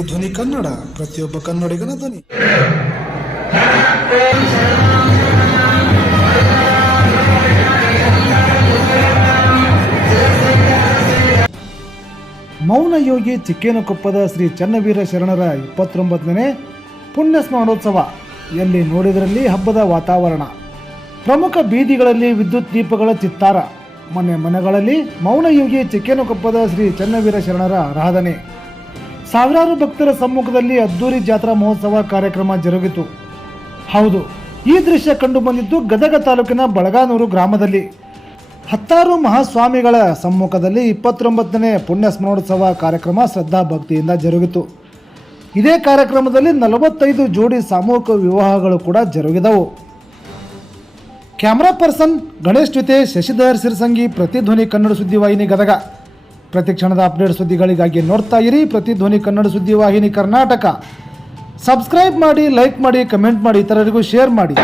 ಪ್ರತಿಧ್ವನಿ ಕನ್ನಡ, ಪ್ರತಿಯೊಬ್ಬ ಕನ್ನಡಿಗನ ಧ್ವನಿ. ಮೌನಯೋಗಿ ಚಿಕ್ಕೇನಕೊಪ್ಪದ ಶ್ರೀ ಚನ್ನವೀರ ಶರಣರ 29ನೇ ಪುಣ್ಯ ಸ್ಮರಣೋತ್ಸವ. ಎಲ್ಲಿ ನೋಡಿದರಲ್ಲಿ ಹಬ್ಬದ ವಾತಾವರಣ. ಪ್ರಮುಖ ಬೀದಿಗಳಲ್ಲಿ ವಿದ್ಯುತ್ ದೀಪಗಳ ಚಿತ್ತಾರ. ಮನೆ ಮನೆಗಳಲ್ಲಿ ಮೌನಯೋಗಿ ಚಿಕ್ಕೇನಕೊಪ್ಪದ ಶ್ರೀ ಚನ್ನವೀರ ಶರಣರ ಆರಾಧನೆ. ಸಾವಿರಾರು ಭಕ್ತರ ಸಮ್ಮುಖದಲ್ಲಿ ಅದ್ದೂರಿ ಜಾತ್ರಾ ಮಹೋತ್ಸವ ಕಾರ್ಯಕ್ರಮ ಜರುಗಿತು. ಹೌದು, ಈ ದೃಶ್ಯ ಕಂಡು ಬಂದಿದ್ದು ಗದಗ ತಾಲೂಕಿನ ಬಳಗಾನೂರು ಗ್ರಾಮದಲ್ಲಿ. ಹತ್ತಾರು ಮಹಾಸ್ವಾಮಿಗಳ ಸಮ್ಮುಖದಲ್ಲಿ 29ನೇ ಪುಣ್ಯ ಸ್ಮರಣೋತ್ಸವ ಕಾರ್ಯಕ್ರಮ ಶ್ರದ್ಧಾ ಭಕ್ತಿಯಿಂದ ಜರುಗಿತು. ಇದೇ ಕಾರ್ಯಕ್ರಮದಲ್ಲಿ 45 ಜೋಡಿ ಸಾಮೂಹಿಕ ವಿವಾಹಗಳು ಕೂಡ ಜರುಗಿದವು. ಕ್ಯಾಮರಾ ಪರ್ಸನ್ ಗಣೇಶ್ ಜೊತೆ ಶಶಿಧರ್ ಸಿರ್ಸಂಗಿ, ಪ್ರತಿಧ್ವನಿ ಕನ್ನಡ ಸುದ್ದಿವಾಹಿನಿ ಗದಗ. ಪ್ರತಿಕ್ಷಣದ ಅಪ್ಡೇಟ್ ಸುದ್ದಿಗಳಿಗಾಗಿ ನೋಡ್ತಾ ಇರಿ ಪ್ರತಿಧ್ವನಿ ಕನ್ನಡ ಸುದ್ದಿವಾಹಿನಿ ಕರ್ನಾಟಕ. ಸಬ್ಸ್ಕ್ರೈಬ್ ಮಾಡಿ, ಲೈಕ್ ಮಾಡಿ, ಕಮೆಂಟ್ ಮಾಡಿ, ಇತರರಿಗೂ ಶೇರ್ ಮಾಡಿ.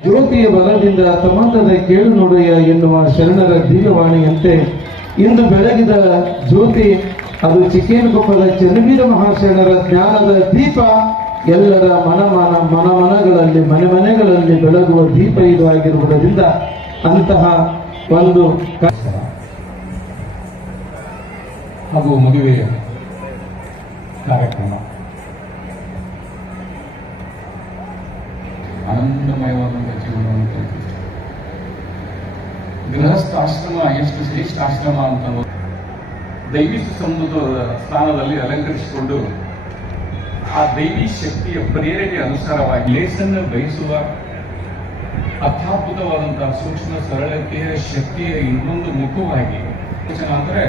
ಜ್ಯೋತಿಯ ಬಲದಿಂದ ತಮಂದದ ಕೇಳು ನೋಡೆಯ ಎನ್ನುವ ಶರಣರ ದಿವ್ಯವಾಣಿಯಂತೆ ಇಂದು ಬೆಳಗಿದ ಜ್ಯೋತಿ ಅದು ಚಿಕ್ಕೇನಕೊಪ್ಪದ ಚನ್ನವೀರ ಮಹಾಶರಣರ ಜ್ಞಾನದ ದೀಪ. ಎಲ್ಲರ ಮನಗಳಲ್ಲಿ ಮನೆಗಳಲ್ಲಿ ಬೆಳಗುವ ದೀಪ ಇದು ಆಗಿರುವುದರಿಂದ ಅಂತಹ ಒಂದು ಹಾಗೂ ಮದುವೆಯ ಕಾರ್ಯಕ್ರಮ ಆನಂದಮಯವಾದಂಥ ಜೀವನವನ್ನು ಕಲಿತು ಗೃಹಸ್ಥ ಆಶ್ರಮ ಎಷ್ಟು ಶ್ರೇಷ್ಠ ಆಶ್ರಮ ಅಂತ ದೈವಿ ಸಂಬಂಧದ ಸ್ಥಾನದಲ್ಲಿ ಅಲಂಕರಿಸಿಕೊಂಡು ಆ ದೈವಿ ಶಕ್ತಿಯ ಪ್ರೇರಣೆಗೆ ಅನುಸಾರವಾಗಿ ಲೇಸನ್ನು ಬಯಸುವ ಅತ್ಯದ್ಭುತವಾದಂತಹ ಸೂಕ್ಷ್ಮ ಸರಳತೆಯ ಶಕ್ತಿಯ ಇನ್ನೊಂದು ಮುಖವಾಗಿ ಅಂದ್ರೆ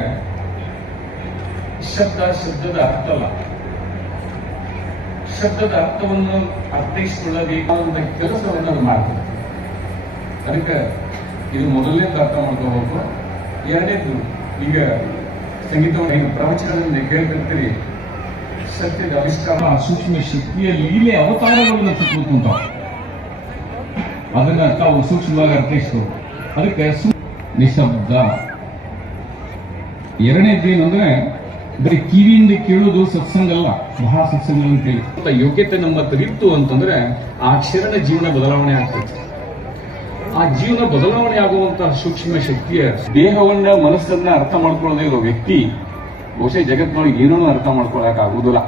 ಶಬ್ದದ ಅರ್ಥ ಅಲ್ಲ, ಶಬ್ದದ ಅರ್ಥವನ್ನು ಅರ್ಥೈಸಿಕೊಳ್ಳಬೇಕಾದಂತಹ ಕೆಲಸವನ್ನು ಅದು ಮಾಡ್ತದೆ. ಅದಕ್ಕೆ ಇದು ಮೊದಲನೇದು ಅರ್ಥ ಮಾಡ್ಕೋಬೇಕು. ಎರಡನೇದು, ಈಗ ಸಂಗೀತವನ್ನು ಪ್ರವಚನದಿಂದ ಕೇಳ್ತಿರ್ತೀರಿ, ಸತ್ಯದ ಆವಿಷ್ಕಾರ ಸೂಕ್ಷ್ಮ ಶಕ್ತಿಯ ಲೀಲೆ ಅವತಾರಗಳನ್ನು ಸುತ್ತುವಂತ ಅದನ್ನ ತಾವು ಸೂಕ್ಷ್ಮವಾಗಿ ಅರ್ಥೈಸ್ಕೋಬೇಕು. ಅದಕ್ಕೆ ನಿಶಬ್ದ. ಎರಡನೇದೇನಂದ್ರೆ ಬರೀ ಕಿವಿಯಿಂದ ಕೇಳೋದು ಸತ್ಸಂಗ ಅಲ್ಲ, ಬಹಳ ಸತ್ಸಂಗಗಳನ್ನು ಕೇಳಿ ಯೋಗ್ಯತೆ ನಮ್ಮ ಇತ್ತು ಅಂತಂದ್ರೆ ಆ ಕ್ಷರಣ ಜೀವನ ಬದಲಾವಣೆ ಆಗ್ತದೆ. ಆ ಜೀವನ ಬದಲಾವಣೆ ಆಗುವಂತಹ ಸೂಕ್ಷ್ಮ ಶಕ್ತಿಯ ದೇಹವನ್ನ ಮನಸ್ಸನ್ನ ಅರ್ಥ ಮಾಡ್ಕೊಳ್ಳೋದೇ ಇರೋ ವ್ಯಕ್ತಿ ಬಹುಶಃ ಜಗತ್ತಿನೊಳಗೆ ಏನೂ ಅರ್ಥ ಮಾಡ್ಕೊಳಕ್ ಆಗುವುದಿಲ್ಲ.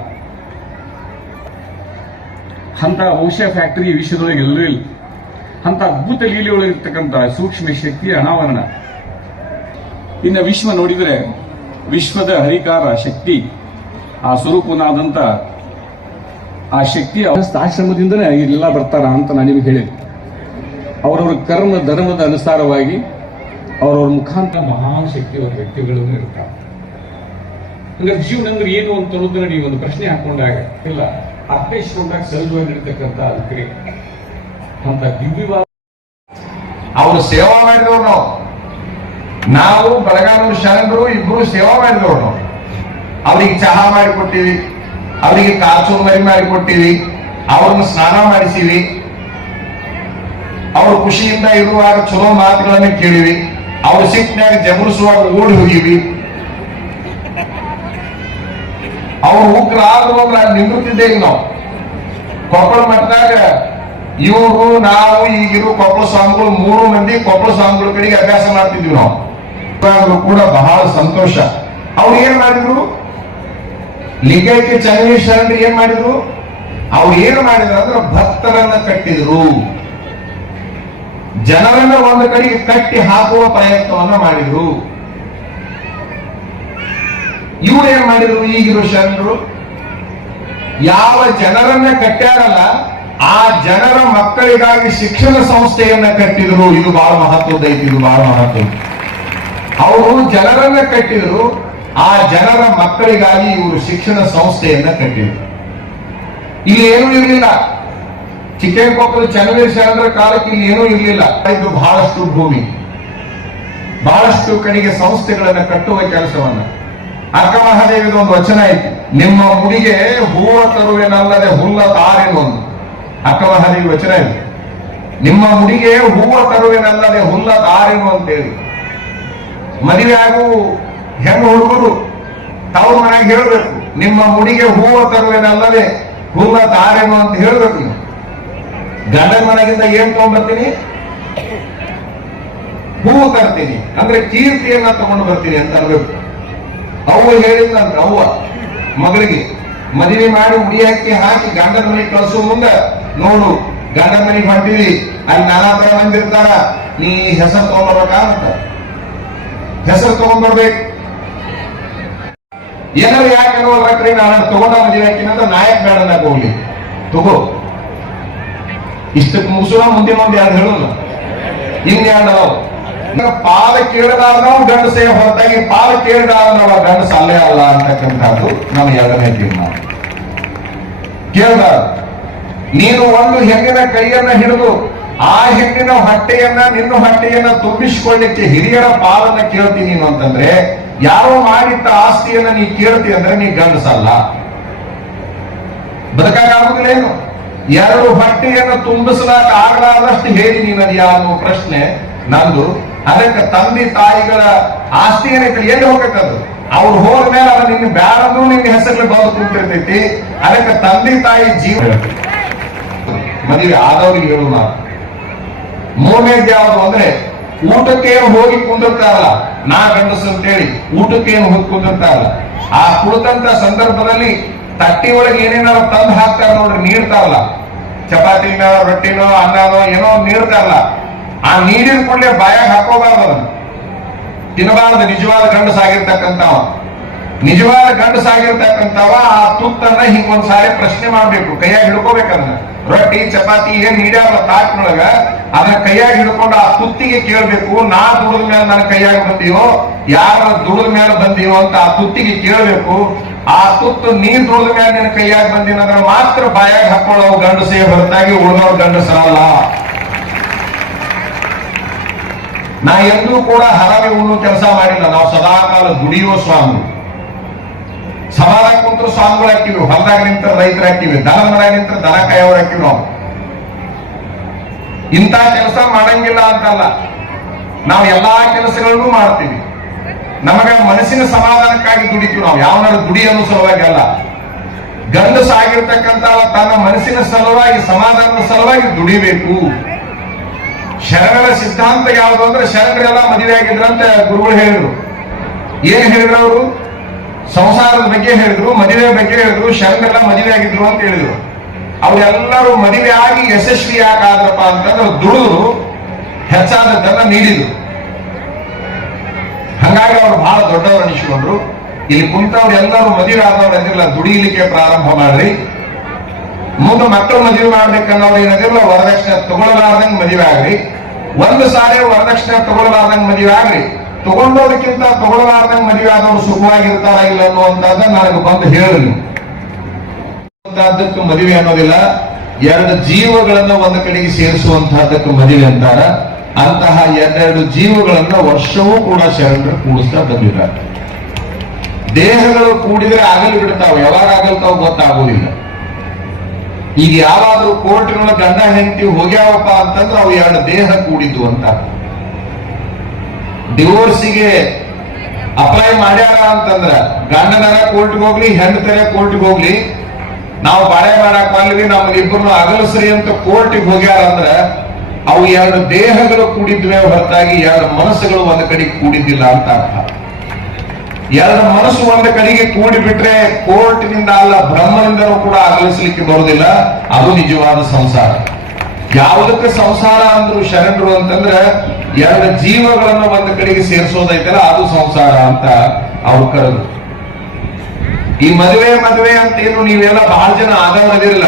ಅಂತ ಬಹುಶಃ ಫ್ಯಾಕ್ಟರಿ ವಿಶ್ವದೊಳಗೆ ಎಲ್ಲೂ ಇಲ್ಲ. ಅಂತ ಅದ್ಭುತ ಲೀಲೆಯೊಳಗಿರ್ತಕ್ಕಂಥ ಸೂಕ್ಷ್ಮ ಶಕ್ತಿಯ ಅನಾವರಣ. ಇನ್ನು ವಿಶ್ವ ನೋಡಿದ್ರೆ ವಿಶ್ವದ ಹರಿಕಾರ ಶಕ್ತಿ, ಆ ಸ್ವರೂಪನಾದಂತ ಆ ಶಕ್ತಿಯ ಆಶ್ರಮದಿಂದಲೇ ಎಲ್ಲ ಬರ್ತಾರ ಅಂತ ನಾನು ನಿಮಗೆ ಹೇಳಿದೆ. ಅವರವರ ಕರ್ಮ ಧರ್ಮದ ಅನುಸಾರವಾಗಿ ಅವರವ್ರ ಮುಖಾಂತರ ಮಹಾನ್ ಶಕ್ತಿಯವರ ವ್ಯಕ್ತಿಗಳನ್ನು ಇರ್ತಾರೆ. ಹಂಗಾದ್ರೆ ಜೀವನ ಅಂದ್ರೆ ಏನು ಅಂತ ಅನ್ನೋದನ್ನ ನೀವು ಒಂದು ಪ್ರಶ್ನೆ ಹಾಕೊಂಡಾಗ ಇಲ್ಲ ಅರ್ಥೈಸಿಕೊಂಡಾಗ ಸಹಜವಾಗಿರ್ತಕ್ಕಂಥ ಅದಕ್ಕೆ ಅಂತ ದಿವ್ಯವಾದ ಅವರು ಸೇವಾ ಮಾಡಿದವರು. ನಾವು ಬೆಳಗಾವಿ ಶರಣರು ಇಬ್ರು ಸೇವಾ ಮಾಡಿದವರು. ಅವರಿಗೆ ಚಹಾ ಮಾಡಿಕೊಟ್ಟಿವಿ, ಅವರಿಗೆ ಕಾಚು ಮರಿ ಮಾಡಿಕೊಟ್ಟಿವಿ, ಅವ್ರನ್ನ ಸ್ನಾನ ಮಾಡಿಸಿವಿ, ಅವ್ರ ಖುಷಿಯಿಂದ ಇರುವಾಗ ಚಲೋ ಮಾತುಗಳನ್ನ ಕೇಳಿವಿ, ಅವ್ರ ಸಿಟ್ಟಿನಾಗ ಜಬರಿಸುವಾಗ ಓಡಿ ಹೋಗಿವಿ. ಅವ್ರು ಉಗ್ರಾದ್ರು ನಿಂದಿರ್ತಿದ್ದೆ. ಈಗ ನಾವು ಕೊಪ್ಪಳ ಮಠದಾಗ ಇವರು ನಾವು ಈಗಿರೋ ಕೊಪ್ಪಳ ಸ್ವಾಮಿಗಳು 3 ಮಂದಿ ಕೊಪ್ಪಳ ಸ್ವಾಮಿಗಳ ಕಡೆಗೆ ಅಭ್ಯಾಸ ಮಾಡ್ತಿದ್ವಿ ನಾವು. ಕೂಡ ಬಹಳ ಸಂತೋಷ. ಅವ್ರು ಏನ್ ಮಾಡಿದ್ರು, ಲಿಂಗೈಕ್ಯ ಚನ್ನವೀರ ಶರಣರು ಏನ್ ಮಾಡಿದ್ರು, ಅವ್ರು ಏನ್ ಮಾಡಿದ್ರು ಅಂದ್ರೆ ಭಕ್ತರನ್ನ ಕಟ್ಟಿದ್ರು, ಜನರನ್ನ ಒಂದು ಕಡೆಗೆ ಕಟ್ಟಿ ಹಾಕುವ ಪ್ರಯತ್ನವನ್ನ ಮಾಡಿದ್ರು. ಇವ್ರು ಏನ್ ಮಾಡಿದ್ರು, ಈಗಿರೋ ಶರಣರು ಯಾವ ಜನರನ್ನ ಕಟ್ಟ್ಯಾರಲ್ಲ ಆ ಜನರ ಮಕ್ಕಳಿಗಾಗಿ ಶಿಕ್ಷಣ ಸಂಸ್ಥೆಯನ್ನ ಕಟ್ಟಿದ್ರು. ಇದು ಬಹಳ ಮಹತ್ವದ ಐತಿ, ಇದು ಬಹಳ ಮಹತ್ವ. ಅವರು ಜನರನ್ನ ಕಟ್ಟಿದ್ರು, ಆ ಜನರ ಮಕ್ಕಳಿಗಾಗಿ ಇವರು ಶಿಕ್ಷಣ ಸಂಸ್ಥೆಯನ್ನ ಕಟ್ಟಿದ್ರು. ಇಲ್ಲಿ ಏನೂ ಇರಲಿಲ್ಲ. ಚಿಕ್ಕೇನಕೊಪ್ಪದ ಚನ್ನವೀರ ಶರಣರ ಕಾಲಕ್ಕೆ ಇಲ್ಲಿ ಏನೂ ಇರಲಿಲ್ಲ. ಇದು ಬಹಳಷ್ಟು ಭೂಮಿ, ಬಹಳಷ್ಟು ಕಡೆಗೆ ಸಂಸ್ಥೆಗಳನ್ನ ಕಟ್ಟುವ ಕೆಲಸವನ್ನ. ಅಕ್ಕ ಮಹಾದೇವಿದ ಒಂದು ವಚನ ಐತಿ, ನಿಮ್ಮ ಮುಡಿಗೆ ಹೂವ ತರುವೆನಲ್ಲದೆ ಹುಲ್ಲ ತಾರೆನು ಒಂದು ಅಕ್ಕ ಮಹಾದೇವಿ ವಚನ ಇದೆ. ನಿಮ್ಮ ಮುಡಿಗೆ ಹೂವ ತರುವೆನಲ್ಲದೆ ಹುಲ್ಲ ದಾರೆನು ಅಂತೇಳಿ. ಮದುವೆ ಆಗು ಹೆಣ್ಣು ಹುಡುಗರು ತವ್ರ ಮನೆಗೆ ಹೇಳ್ಬೇಕು, ನಿಮ್ಮ ಮುಡಿಗೆ ಹೂವ ತರುವೆನಲ್ಲದೆ ಹುಲ್ಲ ದಾರೆನು ಅಂತ ಹೇಳ್ಬೇಕು. ನೀವು ಗಂಡನ ಮನೆಗಿಂದ ಏನ್ ತಗೊಂಡ್ಬರ್ತೀನಿ? ಹೂವು ತರ್ತೀನಿ ಅಂದ್ರೆ ಕೀರ್ತಿಯನ್ನ ತಗೊಂಡು ಬರ್ತೀನಿ ಅಂತ ಅನ್ಬೇಕು. ಅವ್ವ ಹೇಳಿದ್ನಂತ, ಅವ್ವ ಮಗಳಿಗೆ ಮದುವೆ ಮಾಡಿ ಮುಡಿ ಹಾಕಿ ಗಂಡನ ಮನೆಗೆ ಕಳಿಸೋ ಮುಂದೆ, ನೋಡು ಗಂಡನ ಮನೆಗೆ ಹೊಂಟಿವಿ, ಅಲ್ಲಿ ನಾನಾ ತರ ಬಂದಿರ್ತಾರ, ನೀ ಹೆಸರು ತಗೊಂಡ್ಬರ್ಬೇಕಂತ. ಹೆಸರು ತಗೊಂಡ್ಬರ್ಬೇಕು. ಏನಾದ್ರು ಯಾಕೆ ಅನ್ನೋದ್ರಿ, ನಾನು ತಗೊಂಡ ಮದುವೆ ಹಾಕಿನಂದ್ರೆ ನಾಯಕ್ ಬೇಡ ಹೋಗ್ಲಿ ತಗೋ, ಇಷ್ಟಕ್ಕೆ ಮುಗಿಸೋಣ, ಮುಂದಿನ ಒಂದು ಯಾರು ಹೇಳೋಲ್ಲ, ಇನ್ಯಾರು ಪಾದ ಕೇಳದಾದನವು ಗಂಡಸೇ ಹೊರತಾಗಿ ಪಾದ ಕೇಳಿದಾದನವ ಗಂಡಸ ಅಲ್ಲೇ ಅಲ್ಲ ಅಂತಕ್ಕಂಥದ್ದು ನಮ್ಮ ಎರಡನೇ ತೀರ್ಮಾನ. ಕೇಳ್ದ, ನೀನು ಒಂದು ಹೆಣ್ಣಿನ ಕೈಯನ್ನ ಹಿಡಿದು ಆ ಹೆಣ್ಣಿನ ಹೊಟ್ಟೆಯನ್ನ, ನಿನ್ನ ಹೊಟ್ಟೆಯನ್ನ ತುಂಬಿಸಿಕೊಳ್ಳಿಕ್ಕೆ ಹಿರಿಯರ ಪಾಲನ್ನ ಕೇಳ್ತೀನಿ ನೀನು ಅಂತಂದ್ರೆ, ಯಾರೋ ಮಾಡಿಟ್ಟ ಆಸ್ತಿಯನ್ನ ನೀ ಕೇಳ್ತಿ ಅಂದ್ರೆ ನೀ ಗಂಡಸಲ್ಲ, ಬದುಕಾಗುದಿಲ್ಲೇನು? ಎರಡು ಹೊಟ್ಟೆಯನ್ನು ತುಂಬಿಸಲಾಕ ಆಗಲಾರದಷ್ಟು ಹೇಳಿ ನೀನದ್ಯಾ ಅನ್ನೋ ಪ್ರಶ್ನೆ ನಂದು. ಅದಕ್ಕೆ ತಂದೆ ತಾಯಿಗಳ ಆಸ್ತಿ ಏನೈತಿ, ಎಲ್ಲಿ ಹೋಗಕ್ಕದು? ಅವ್ರು ಹೋದ ಮೇಲೆ ಅದು ನಿನ್ನ ಬ್ಯಾಡಂದ್ರೂ ನಿನ್ನ ಹೆಸರಲ್ಲಿ ಬಂದು ಕುಂತಿರ್ತೈತಿ. ಅದಕ್ಕೆ ತಂದೆ ತಾಯಿ ಜೀವ ಮದುವೆ ಆದವ್ರಿಗೆ ಹೇಳು ಮಾತು. ಮೂರನೇದು ಯಾವುದು ಅಂದ್ರೆ, ಊಟಕ್ಕೆ ಹೋಗಿ ಕುಂದಿರ್ತಾರಲ್ಲ, ನಾ ಗಂಡಸು ಅಂತೇಳಿ ಊಟಕ್ಕೆ ಹೋಗಿ ಕುಂದಿರ್ತಾರಲ್ಲ, ಆ ಕುಳಿತಂತ ಸಂದರ್ಭದಲ್ಲಿ ತಟ್ಟಿ ಒಳಗೆ ಏನೇನಾದ್ರು ತಂದು ಹಾಕ್ತಾರ ನೋಡ್ರಿ, ನೀಡ್ತಾರಲ್ಲ, ಚಪಾತಿನೋ ರೊಟ್ಟಿನೋ ಅನ್ನನೋ ಏನೋ ನೀಡ್ತಾರಲ್ಲ, ಆ ನೀರಿನ ಕೂಡಲೇ ಬಾಯಾಗ ಹಾಕೋಬಾರ್ದು, ಅದನ್ನ ತಿನ್ನಬಾರದು. ನಿಜವಾದ ಗಂಡಸಾಗಿರ್ತಕ್ಕಂಥವ, ನಿಜವಾದ ಗಂಡಸಾಗಿರ್ತಕ್ಕಂಥವ ಆ ತುತ್ತನ್ನ ಹಿಂಗೊಂದ್ಸಾರಿ ಪ್ರಶ್ನೆ ಮಾಡ್ಬೇಕು, ಕೈಯಾಗಿ ಹಿಡ್ಕೋಬೇಕನ್ನ. ರೊಟ್ಟಿ ಚಪಾತಿ ಏನ್ ನೀಡ್ಯಾರಲ್ಲ ತಾಟ್ನೊಳಗ, ಅದನ್ನ ಕೈಯಾಗಿ ಹಿಡ್ಕೊಂಡು ಆ ತುತ್ತಿಗೆ ಕೇಳ್ಬೇಕು, ನಾ ದುಡಿದ ಮೇಲೆ ನನ್ನ ಕೈಯಾಗಿ ಬಂದೀವೋ, ಯಾರ ದುಡಿದ ಮೇಲೆ ಬಂದೀವೋ ಅಂತ ಆ ತುತ್ತಿಗೆ ಕೇಳ್ಬೇಕು. ಆ ತುತ್ತು ನೀರ್ ದುಡಿದ ಮೇಲೆ ನಿನ್ನ ಕೈಯಾಗಿ ಬಂದಿನ ಮಾತ್ರ ಬಾಯಾಗಿ ಹಾಕೊಳ್ಳೋ ಗಂಡಸೇ ಹೊರತಾಗಿ ಉಳಿದವ್ರ ಗಂಡಸರಲ್ಲ. ನಾ ಎಂದೂ ಕೂಡ ಹರವೆ ಉಣ್ಣು ಕೆಲಸ ಮಾಡಿಲ್ಲ. ನಾವು ಸದಾಕಾಲ ದುಡಿಯುವ ಸ್ವಾಮಿ. ಸಮಾಧಾನ ಕುಂತರು ಸ್ವಾಮಿಗಳು ಹಾಕಿವಿ, ಹೊಲದಾಗ ನಿಂತ ರೈತರು ಹಾಕಿವಿ, ದನದ ಮರ ನಿಂತ ದನ ಕಾಯೋರು ಹಾಕಿವಿ. ನಾವು ಇಂಥ ಕೆಲಸ ಮಾಡಂಗಿಲ್ಲ ಅಂತಲ್ಲ, ನಾವು ಎಲ್ಲಾ ಕೆಲಸಗಳನ್ನೂ ಮಾಡ್ತೀವಿ. ನಮಗ ಮನಸ್ಸಿನ ಸಮಾಧಾನಕ್ಕಾಗಿ ದುಡಿತೀವಿ. ನಾವು ಯಾವನಾರು ದುಡಿ ಅನ್ನೋ ಸಲುವಾಗಿ ಅಲ್ಲ. ಗಂಡಸಾಗಿರ್ತಕ್ಕಂಥ ತನ್ನ ಮನಸ್ಸಿನ ಸಲುವಾಗಿ, ಸಮಾಧಾನದ ಸಲುವಾಗಿ ದುಡಿಬೇಕು. ಶರಣರ ಸಿದ್ಧಾಂತ ಯಾವುದು ಅಂದ್ರೆ, ಶರಣರೆಲ್ಲ ಮದುವೆ ಆಗಿದ್ರಂತ ಗುರುಗಳು ಹೇಳಿದ್ರು. ಏನ್ ಹೇಳಿದ್ರು ಅವರು? ಸಂಸಾರದ ಬಗ್ಗೆ ಹೇಳಿದ್ರು, ಮದುವೆ ಬಗ್ಗೆ ಹೇಳಿದ್ರು, ಶರಣರೆಲ್ಲ ಮದುವೆ ಆಗಿದ್ರು ಅಂತ ಹೇಳಿದ್ರು. ಅವರೆಲ್ಲರೂ ಮದುವೆ ಆಗಿ ಯಶಸ್ವಿ ಯಾಕಾದ್ರಪ್ಪ ಅಂತಂದ್ರೆ ದುಡಿದ್ರು, ಹೆಚ್ಚಾದದ್ದನ್ನ ನೀಡಿದ್ರು. ಹಂಗಾಗಿ ಅವ್ರು ಬಹಳ ದೊಡ್ಡವರು ಅನಿಸ್ಕೊಂಡ್ರು. ಇಲ್ಲಿ ಕುಂತವ್ರು ಎಲ್ಲರೂ ಮದುವೆ ಆದವ್ರು ಅಂದಿಲ್ಲ, ದುಡಿಲಿಕ್ಕೆ ಪ್ರಾರಂಭ ಮಾಡ್ರಿ. ಮುಂದೆ ಮಕ್ಕಳು ಮದುವೆ ಮಾಡ್ಬೇಕನ್ನೋರು ಏನದಿಲ್ಲ, ವರದಕ್ಷಿಣೆ ತಗೊಳ್ಳಲಾರ್ದಂಗ್ ಮದುವೆ ಆಗ್ರಿ. ಒಂದು ಸಾರಿ ವರದಕ್ಷಿಣೆ ತಗೊಳ್ಳಲಾರ್ದಂಗ್ ಮದುವೆ ಆಗ್ರಿ. ತಗೊಂಡೋದಕ್ಕಿಂತ ತಗೊಳ್ಳಲಾರ್ದಂಗ್ ಮದುವೆ ಆದವ್ರು ಸುಖವಾಗಿರ್ತಾರ ಇಲ್ಲ ಅನ್ನುವಂಥದ್ದು ನನಗೆ ಬಂದು ಹೇಳಲಿ. ಅದಕ್ಕೆ ಮದುವೆ ಅನ್ನೋದಿಲ್ಲ, ಎರಡು ಜೀವಗಳನ್ನ ಒಂದು ಕಡೆಗೆ ಸೇರಿಸುವಂತಹದ್ದಕ್ಕೆ ಮದುವೆ ಅಂತಾರ. ಅಂತಹ ಎರಡೆರಡು ಜೀವಗಳನ್ನ ವರ್ಷವೂ ಕೂಡ ಶರಣರು ಕೂಡಿಸ್ತಾ ಬಂದಿದ್ದಾರೆ. ದೇಹಗಳು ಕೂಡಿದ್ರೆ ಆಗಲು ಬಿಡ್ತಾವ, ಯಾವಾಗ ಆಗಲ್ತಾವ ಗೊತ್ತಾಗುವುದಿಲ್ಲ. ಈಗ ಯಾವಾದ್ರೂ ಕೋರ್ಟ್ಗಳ ಗಂಡ ಹೆಂಡತಿ ಹೋಗ್ಯಾವಪ್ಪ ಅಂತಂದ್ರೆ ಅವು ಎರಡು ದೇಹ ಕೂಡಿದ್ದು ಅಂತ. ಡಿವೋರ್ಸಿಗೆ ಅಪ್ಲೈ ಮಾಡ್ಯಾರ ಅಂತಂದ್ರ ಗಂಡನರ ಕೋರ್ಟ್ಗೆ ಹೋಗ್ಲಿ, ಹೆಂಡತರ ಕೋರ್ಟ್ಗೆ ಹೋಗ್ಲಿ, ನಾವು ಬಾಳೆ ಮಾಡಕ್ ಬಂದ್ವಿ, ನಮ್ಮಲ್ಲಿಬ್ಬರನ್ನು ಅಗಲಸ್ರಿ ಅಂತ ಕೋರ್ಟ್ಗೆ ಹೋಗ್ಯಾರ ಅಂದ್ರ ಅವು ಎರಡು ದೇಹಗಳು ಕೂಡಿದ್ವೆ ಹೊರತಾಗಿ ಎರಡು ಮನಸ್ಸುಗಳು ಒಂದು ಕಡೆಗೆ ಕೂಡಿದ್ದಿಲ್ಲ ಅಂತ ಅರ್ಥ. ಎರಡು ಮನಸ್ಸು ಒಂದು ಕಡೆಗೆ ಕೂಡಿ ಬಿಟ್ರೆ ಕೋರ್ಟ್ನಿಂದ ಅಲ್ಲ, ಬ್ರಹ್ಮನಿಂದನೂ ಕೂಡ ಅಗಲಿಸಲಿಕ್ಕೆ ಬರುವುದಿಲ್ಲ. ಅದು ನಿಜವಾದ ಸಂಸಾರ. ಯಾವುದಕ್ಕೆ ಸಂಸಾರ ಅಂದ್ರು ಶರಣರು ಅಂತಂದ್ರೆ, ಎರಡು ಜೀವಗಳನ್ನು ಒಂದು ಕಡೆಗೆ ಸೇರಿಸೋದೈತಲ್ಲ ಅದು ಸಂಸಾರ ಅಂತ ಅವ್ರು ಕರೆದು. ಈ ಮದುವೆ ಅಂತ ಏನು ನೀವೆಲ್ಲ ಬಹಳ ಜನ ಆದವರದಿರಲ್ಲ,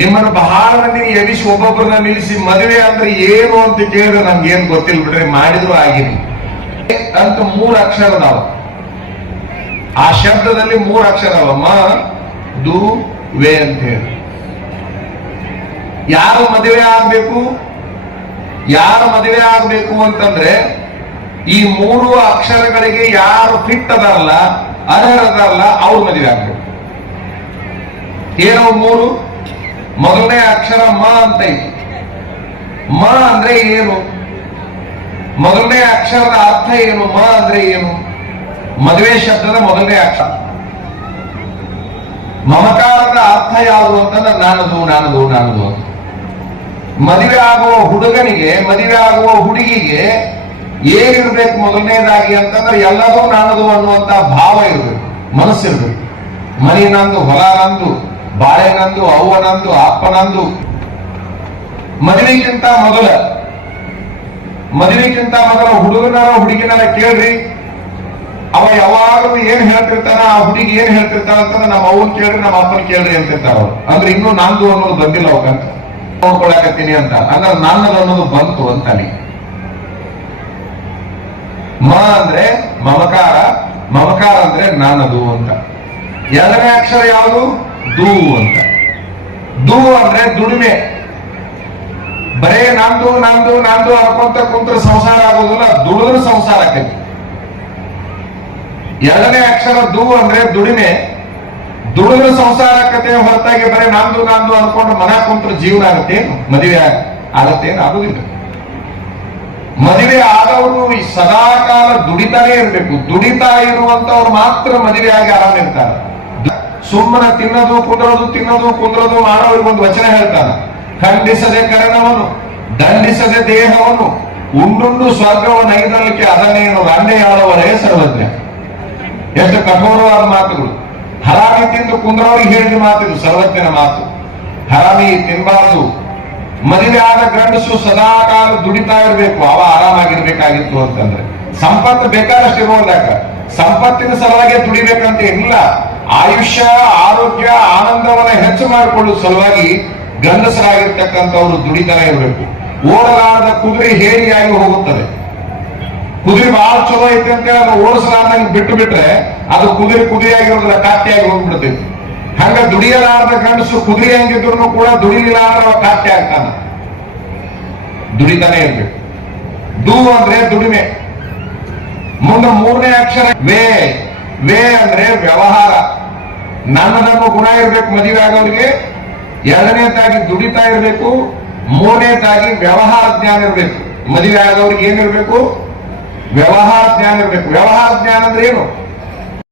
ನಿಮ್ಮನ್ನು ಬಹಳ ಮಂದಿ ಎನಿಸಿ ಒಬ್ಬೊಬ್ಬರನ್ನ ನಿಲ್ಲಿಸಿ ಮದುವೆ ಅಂದ್ರೆ ಏನು ಅಂತ ಕೇಳಿದ್ರೆ ನಮ್ಗೆ ಏನ್ ಗೊತ್ತಿಲ್ಲ ಬಿಡ್ರಿ, ಮಾಡಿದ್ರು ಆಗಿರಿ ಅಂತ 3 ಅಕ್ಷರ ಅದಾವ. ಆ ಶಬ್ದದಲ್ಲಿ 3 ಅಕ್ಷರ ಅವ, ಮ ದು ವೇ ಅಂತ ಹೇಳಿ. ಯಾರು ಮದುವೆ ಆಗ್ಬೇಕು, ಯಾರು ಮದುವೆ ಆಗ್ಬೇಕು ಅಂತಂದ್ರೆ ಈ 3 ಅಕ್ಷರಗಳಿಗೆ ಯಾರು ಫಿಟ್ ಅದಾರಲ್ಲ, ಅರ್ಹರದಾರಲ್ಲ, ಅವ್ರು ಮದುವೆ ಆಗ್ಬೇಕು. ಏನೋ 3? ಮೊದಲನೇ ಅಕ್ಷರ ಮ ಅಂತ ಐತಿ. ಮ ಅಂದ್ರೆ ಏನು? ಮೊದಲನೇ ಅಕ್ಷರದ ಅರ್ಥ ಏನು? ಮ ಅಂದ್ರೆ ಏನು? ಮದುವೆ ಶಬ್ದದ ಮೊದಲನೇ ಅಕ್ಷರ. ಮಮಕಾರದ ಅರ್ಥ ಯಾವುದು ಅಂತಂದ್ರೆ ನಾನದು ನಾನದು ನಾನದು ಅಂತ. ಮದುವೆ ಆಗುವ ಹುಡುಗನಿಗೆ, ಮದುವೆ ಆಗುವ ಹುಡುಗಿಗೆ ಏನಿರ್ಬೇಕು ಮೊದಲನೇದಾಗಿ ಅಂತಂದ್ರೆ ಎಲ್ಲದೂ ನಾನದು ಅನ್ನುವಂತ ಭಾವ ಇರ್ಬೇಕು, ಮನಸ್ಸಿರ್ಬೇಕು. ಮನಿ ನಂದು, ಹೊಲ ನಂದು, ಬಾಳೆ ನಂದು, ಅವ್ವ ನಂದು, ಅಪ್ಪ ನಂದು. ಮದುವೆಗಿಂತ ಮೊದಲ ಹುಡುಗನಾರ ಹುಡುಗಿನಾರ ಕೇಳ್ರಿ, ಅವ ಯಾವಾಗಲೂ ಏನ್ ಹೇಳ್ತಿರ್ತಾನ, ಆ ಹುಡುಗಿ ಏನ್ ಹೇಳ್ತಿರ್ತಾನ ಅಂತಂದ್ರೆ ನಮ್ಮ ಅವ್ವನ್ ಕೇಳ್ರಿ, ನಮ್ಮ ಅಪ್ಪನ ಕೇಳ್ರಿ ಅಂತಿರ್ತಾರ ಅವ್ರು. ಅಂದ್ರೆ ಇನ್ನೂ ನಂದು ಅನ್ನೋದು ಬಂದಿಲ್ಲ ಅವಕ್ಕಂತ ನೋಡ್ಕೊಳಕತ್ತೀನಿ ಅಂತ. ಅಂದ್ರೆ ನನ್ನದು ಅನ್ನೋದು ಬಂತು ಅಂತಾನೆ. ಮ ಅಂದ್ರೆ ಮಮಕಾರ, ಮಮಕಾರ ಅಂದ್ರೆ ನಾನದು ಅಂತ. ಎರಡನೇ ಅಕ್ಷರ ಯಾವುದು? ದು ಅಂತ. ದು ಅಂದ್ರೆ ದುಡಿಮೆ. ಬರೇ ನಂದು ನಂದು ನಂದು ಅನ್ಕೊಂತ ಕುಂತ್ರ ಸಂಸಾರ ಆಗೋದಿಲ್ಲ, ದುಡಿದ್ರೆ ಸಂಸಾರ ಆಕೈತಿ. ಎರಡನೇ ಅಕ್ಷರ ದು ಅಂದ್ರೆ ದುಡಿಮೆ. ದುಡಿದ್ರೆ ಸಂಸಾರ ಆಕತೆ ಹೊರತಾಗಿ ಬರೀ ನಂದು ನಂದು ಅನ್ಕೊಂಡು ಮನ ಕುಂತ್ರ ಜೀವನ ಆಗತ್ತೇನು? ಮದುವೆ ಆಗತ್ತೇನು? ಆಗುದಿಲ್ಲ. ಮದುವೆ ಆದವರು ಸದಾ ಕಾಲ ದುಡಿತಾನೇ ಇರ್ಬೇಕು. ದುಡಿತಾ ಇರುವಂತವ್ರು ಮಾತ್ರ ಮದುವೆ ಆಗಿ ಆರಾಮ ಇರ್ತಾರೆ. ಸುಮ್ಮನೆ ತಿನ್ನೋದು ಕುಂದ್ರೋದು ಮಾಡೋರಿಗೊಂದು ವಚನ ಹೇಳ್ತಾನೆ, ಖಂಡಿಸದೆ ಕರಣವನ್ನು, ದಂಡಿಸದೆ ದೇಹವನ್ನು, ಉಂಡುಂಡು ಸ್ವರ್ಗವನ್ನು ಐದಲಿಕ್ಕೆ ಅದನ್ನೇನು ರಂಡೆಯಾಳುವರೇ ಸರ್ವಜ್ಞ. ಎಷ್ಟು ಕಠೋರವಾದ ಮಾತುಗಳು. ಹರಾಮಿ ತಿಂದು ಕುಂದ್ರವ್ರಿಗೆ ಹೇಳಿದ ಮಾತಿದು ಸರ್ವಜ್ಞನ ಮಾತು. ಹರಾಮಿ ತಿನ್ಬಾರದು. ಮದುವೆ ಆದ ಗಂಡಸು ಸದಾ ಕಾಲ ದುಡಿತಾ ಇರಬೇಕು, ಅವ ಆರಾಮಾಗಿರ್ಬೇಕಾಗಿತ್ತು ಅಂತಂದ್ರೆ. ಸಂಪತ್ತು ಬೇಕಾದಷ್ಟು ಇರುವುದಾಗ ಸಂಪತ್ತಿನ ಸಲುವಾಗಿ ದುಡಿಬೇಕಂತ ಇಲ್ಲ. ಆಯುಷ್ಯ, ಆರೋಗ್ಯ, ಆನಂದವನ್ನ ಹೆಚ್ಚು ಮಾಡಿಕೊಳ್ಳುವ ಸಲುವಾಗಿ ಗಂಡಸರಾಗಿರ್ತಕ್ಕಂಥವ್ರು ದುಡಿತಾನೆ ಇರಬೇಕು. ಓಡಲಾರದ ಕುದುರೆ ಹೇರಿಯಾಗಿ ಹೋಗುತ್ತದೆ. ಕುದುರೆ ಬಹಳ ಚಲೋ ಐತೆ ಅಂತ ಹೇಳಿ ಅದು ಓಡಿಸಲಾರ್ದಂಗೆ ಬಿಟ್ಟು ಬಿಟ್ರೆ ಅದು ಕುದುರೆಯಾಗಿರೋದಿಲ್ಲ, ಕಾಟ್ಯಾಗಿ ಹೋಗ್ಬಿಡ್ತೈತಿ. ಹಂಗ ದುಡಿಯಲಾರದ ಗಂಡಸು ಕುದುರೆ ಹಂಗಿದ್ರು ಕೂಡ ದುಡಿಲಾರದ ಕಾಟ್ಯ ಆಗ್ತಾನ. ದುಡಿತಾನೆ ಇರ್ಬೇಕು. ದು ಅಂದ್ರೆ ದುಡಿಮೆ. ಮುಂದೆ ಮೂರನೇ ಅಕ್ಷರ ವೇ. ವೇ ಅಂದ್ರೆ ವ್ಯವಹಾರ. ನನ್ನದನ್ನು ಗುಣ ಇರ್ಬೇಕು ಮದುವೆ ಆಗೋರಿಗೆ. ಎರಡನೇದಾಗಿ ದುಡಿತಾ ಇರ್ಬೇಕು. ಮೂರನೇದಾಗಿ ವ್ಯವಹಾರ ಜ್ಞಾನ ಇರ್ಬೇಕು. ಮದುವೆ ಆಗೋರಿಗೆ ಏನಿರ್ಬೇಕು? ವ್ಯವಹಾರ ಜ್ಞಾನ ಇರ್ಬೇಕು. ವ್ಯವಹಾರ ಜ್ಞಾನ ಅಂದ್ರೆ ಏನು?